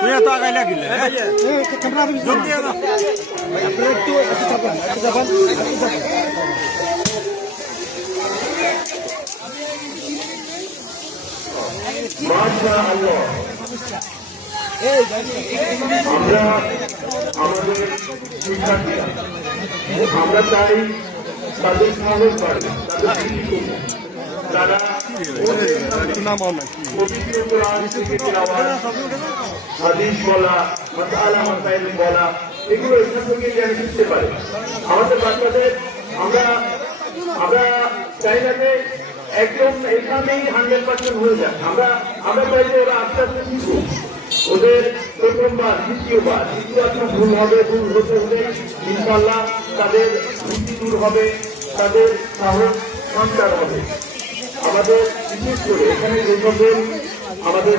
তুই এত আগাই লাগিলে যোগ দিয়ে না আমরা আমাদের শিক্ষার্থীরা আমরা চাই তাদের সাহস বাড়ে তারা হাদিস বলা মাসআলা মাসাইল বলা এগুলো এখান থেকে যেন শিখতে পারে আমাদের বাচ্চাদের আমরা চাই না যে একদম এখানেই 100% হয়ে যায় আমরা চাই যে ওরা আস্তে আস্তে শিখুক ওদের প্রথমবার দ্বিতীয়বার ভুল হবে ভুল হতে হলে ইনশাআল্লাহ তাদের ভীতি দূর হবে তাদের সাহস সঞ্চার হবে আমাদের বিশেষ করে এখানে যে সকল আমাদের